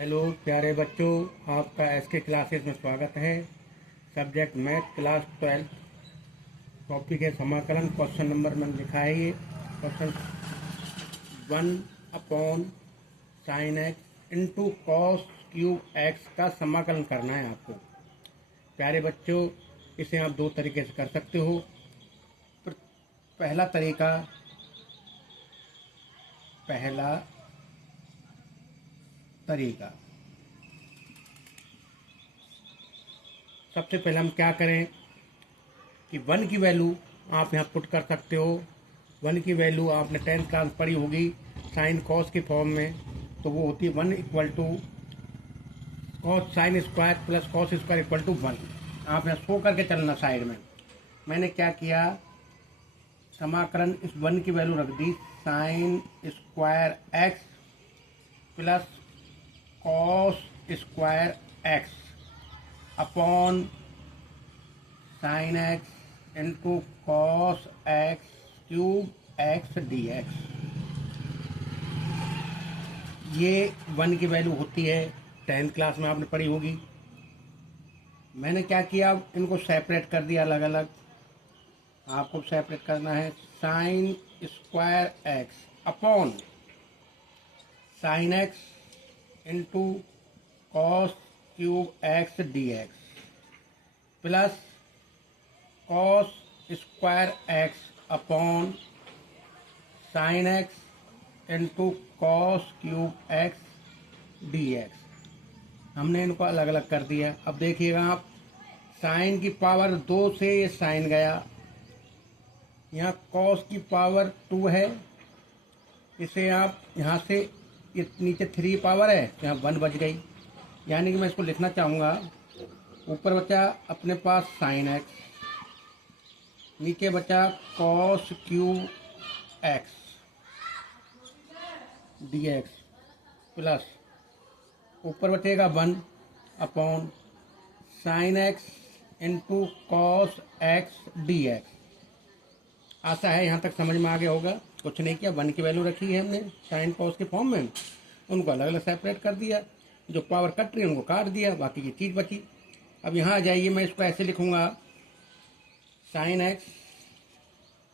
Hello प्यारे बच्चों, आपका एसके क्लासेस में स्वागत है। सब्जेक्ट मैथ क्लास 12, टॉपिक है समाकलन। क्वेश्चन नंबर मैंने लिखा है ये question 1/sin x into cos cube x का समाकलन करना है आपको। प्यारे बच्चों, इसे आप दो तरीके से कर सकते हो। पहला तरीका पहला तरीका सबसे पहले हम क्या करें कि वन की वैल्यू आप यहाँ पुट कर सकते हो। वन की वैल्यू आपने 10th क्लास पढ़ी होगी साइन कॉस के फॉर्म में, तो वो होती है 1 equal to cos sine square plus cos square equal to 1। आप यहाँ शो करके चलना साइड में। मैंने क्या किया, समाकलन इस 1 की वैल्यू रख दी sine square x plus cos square x upon sine x into cos x cube x d x. ये 1 की वैल्यू होती है, 10th क्लास में आपने पढ़ी होगी। मैंने क्या किया, इनको सेपरेट कर दिया अलग अलग। आपको सेपरेट करना है sign square x upon sine x into cos cube x d x plus cos square x upon sine x into cos cube x d x. हमने इनको अलग अलग कर दिया। अब देखिएगा आप, साइन की पावर 2 से ये साइन गया, यहाँ कॉस की पावर 2 है, इसे आप यहाँ से ये नीचे 3 पावर है, यहाँ 1 बच गई। यानी कि मैं इसको लिखना चाहूँगा, ऊपर बचा अपने पास साइन एक्स, नीचे बचा cos cube x d x plus ऊपर बचेगा 1 upon sine x into cos x d x. आशा है यहाँ तक समझ में आ गया होगा। कुछ नहीं किया, 1 की वैल्यू रखी है हमने साइन कॉस के फॉर्म में, उनको अलग अलग सेपरेट कर दिया। जो पावर कट रही है उनको काट दिया, बाकी की चीज़ बची। अब यहाँ आ जाइए, मैं इसको ऐसे लिखूँगा sine x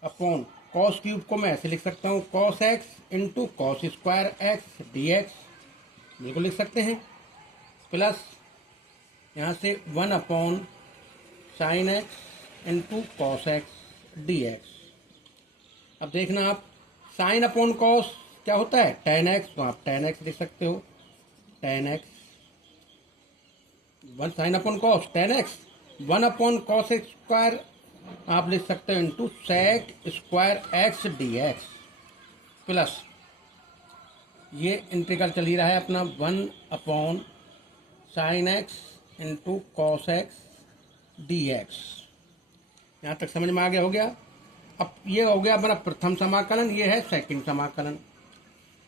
upon cos cube को मैं ऐसे लिख सकता हूँ cos x into cos square x d x, बिल्कुल लिख सकते हैं, प्लस यहाँ से 1 upon sine x into cos x d x. अब देखना आप, साइन अपॉन कॉस क्या होता है, टेन एक्स, तो आप टेन एक्स लिख सकते हो, tan x 1 sine upon cos tan x, 1 upon cos square आप लिख सकते हो into sec square x d x, plus ये इंटीग्रल चल ही रहा है अपना 1 upon sine x into cos x d x. यहाँ तक समझ में आ गया हो गया। अब ये हो गया अपना प्रथम समाकलन, ये है सेकंड समाकलन।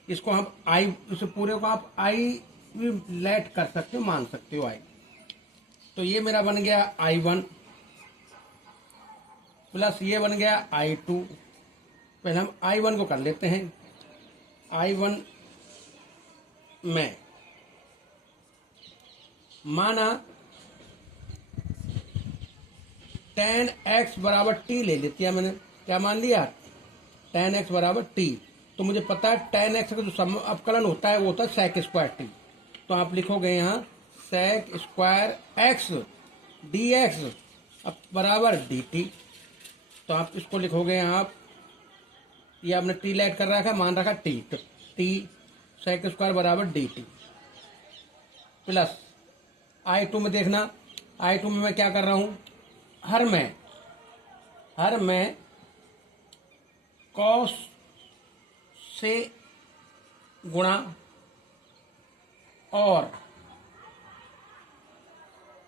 इसको हम आई, इस पूरे को आप आई लेट कर सकते हो, मान सकते हो आई। तो ये मेरा बन गया I1 प्लस ये बन गया I2। पहले हम I1 को कर लेते हैं। I1 में माना tan x बराबर t ले लेती है मैंने। क्या मान लिया, tan x बराबर t। तो मुझे पता है tan x का जो अवकलन होता है वो होता है sec स्क्वायर t। तो आप लिखोगे यहाँ sec square x D x अब बराबर डी टी। तो आप इसको लिखोगे यहाँ, आप ये आपने टी लेट कर रखा, मान रखा टी, तो टी सेक स्क्वायर बराबर डी टी प्लस I2 में देखना, I2 में मैं क्या कर रहा हूँ, हर में कॉस से गुणा और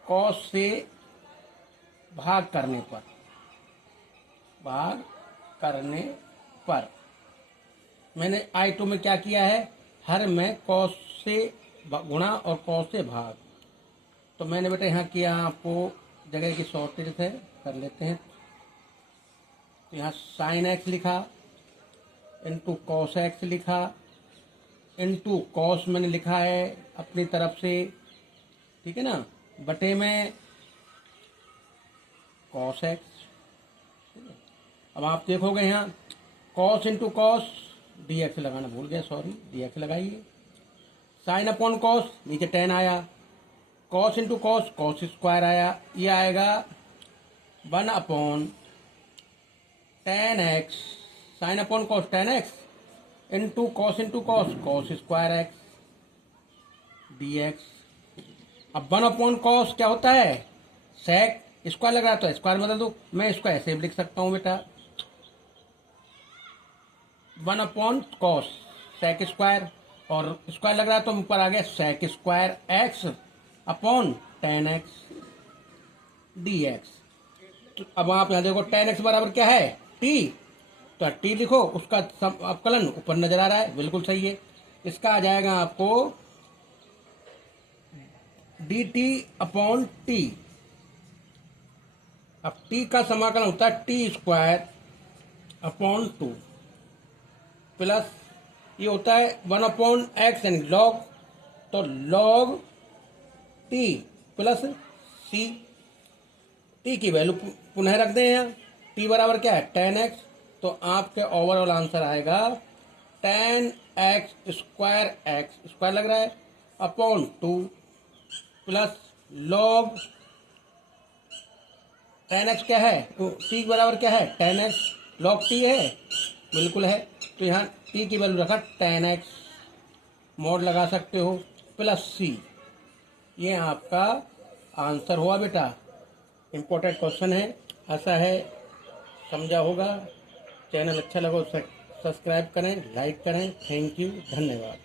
कॉस से भाग करने पर मैंने I2 में क्या किया है, हर में कॉस से गुणा और कॉस से भाग। तो मैंने बेटा यहाँ किया, आपको जगह की शॉर्टेज है, कर लेते हैं। तो यहाँ साइन एक्स लिखा इंटू कॉस एक्स लिखा इंटू कॉस मैंने लिखा है अपनी तरफ से, ठीक है ना, बटे में कॉस एक्स। अब आप देखोगे यहाँ cos into cos, D x लगाना भूल गया, सॉरी, डी एक्स लगाइए। साइन अपॉन कॉस, नीचे टेन आया, cos into cos, cos square आया, ये आएगा 1 upon tan x, sign upon cos tan x into cos cos square x d x. अब 1 अपॉन कॉस क्या होता है, सेक, स्क्वायर लग रहा है तो स्क्वायर बदल दो, मैं इसको ऐसे भी लिख सकता हूं बेटा, 1 अपॉन कॉस सेक स्क्वायर, और स्क्वायर लग रहा है तो ऊपर आ गया sec square x upon tan x d x. अब आप यहां देखो टेन एक्स बराबर क्या है, टी, तो टी लिखो, उसका अवकलन ऊपर नजर आ रहा है, बिल्कुल सही है। इसका आ जाएगा आपको डी टी अपॉन टी। अब टी का समाकलन होता है टी स्क्वायर अपॉन 2 प्लस ये होता है 1 अपॉन एक्स यानी लॉग, तो लॉग टी प्लस सी। टी की वैल्यू पुनः रख दें यहाँ, टी बराबर क्या है टेन एक्स, तो आपके ओवरऑल आंसर आएगा टेन एक्स स्क्वायर लग रहा है upon 2 plus log ten x क्या है, तो टी बराबर क्या है टेन एक्स, लॉग टी है, बिल्कुल है, तो यहाँ टी की वैल्यू रखा टेन एक्स, मोड लगा सकते हो, प्लस सी। ये आपका आंसर हुआ बेटा। इम्पोर्टेंट क्वेश्चन है, ऐसा है, समझा होगा। चैनल अच्छा लगा सब्सक्राइब करें, लाइक करें। थैंक यू, धन्यवाद।